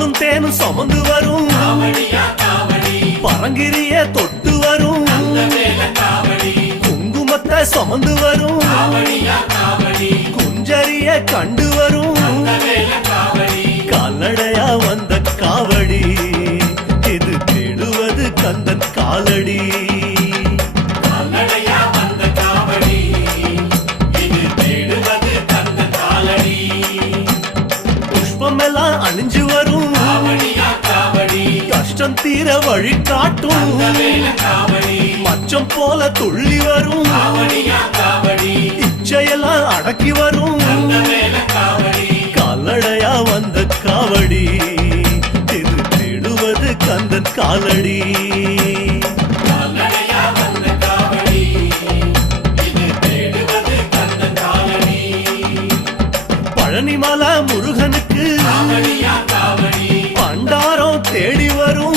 பாலும் தேனும் சுமந்து வரும் பரங்கிரிய தொட்டு வரும் குங்குமத்தை சுமந்து வரும் குஞ்சரிய கண்டு வரும் கால்நடையா வந்த காவடி இது தேடுவது கந்தன் காலடி புஷ்பமெல்லாம் அணிஞ்சு வரும் கஷ்டம் தீர வழி காட்டும் மச்சம் போல துள்ளி வரும் இச்சையெல்லாம் அடக்கி வரும் கால்நடையா வந்த காவடி இது தேடுவது கந்தன் காலடி பழனிமலை முருகனுக்கு பண்டாரம் தேடி வரும்